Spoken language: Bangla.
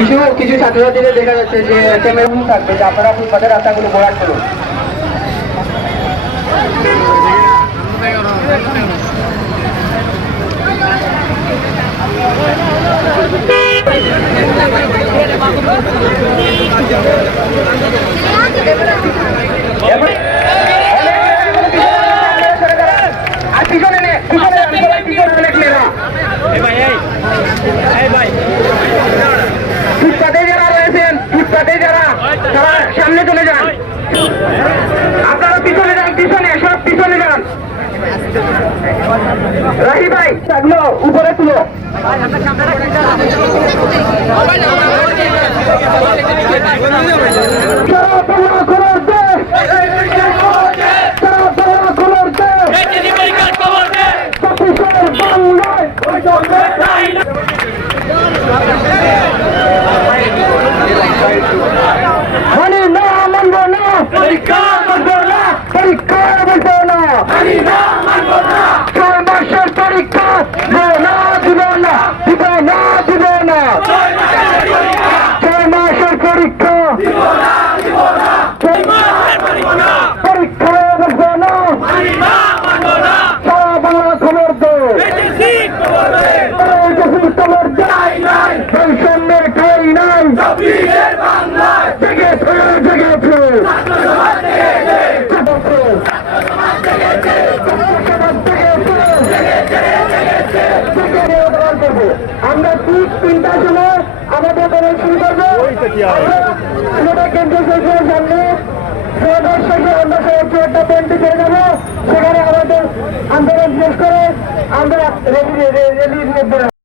কিছু কিছু ছাত্রছাত্রীদের দেখা যাচ্ছে যে ক্যামেরা থাকবে যে আপনারা ফুটপাতের রাস্তাগুলো ভরাট করুন আর পিছনে নে পিছনে নে, সবাই পিছনে মেয়েরা ফুটপাতে আপনারা পিছনে যান পিছনে সব পিছনে যান। রাহি ভাই থাকল উপরে তুলো। সারা নাই জেগেছে জেগেছে আমরা ঠিক তিনটার সময় আমাদের দলের শুরু করব। আমরা কেন্দ্রীয় সরকারের সামনে সদর শেষে আমরা সবাই একটা পয়েন্টে চলে যাব। সেখানে আমাদের আন্দোলন শেষ করে আমরা রেলি রেলির মধ্যে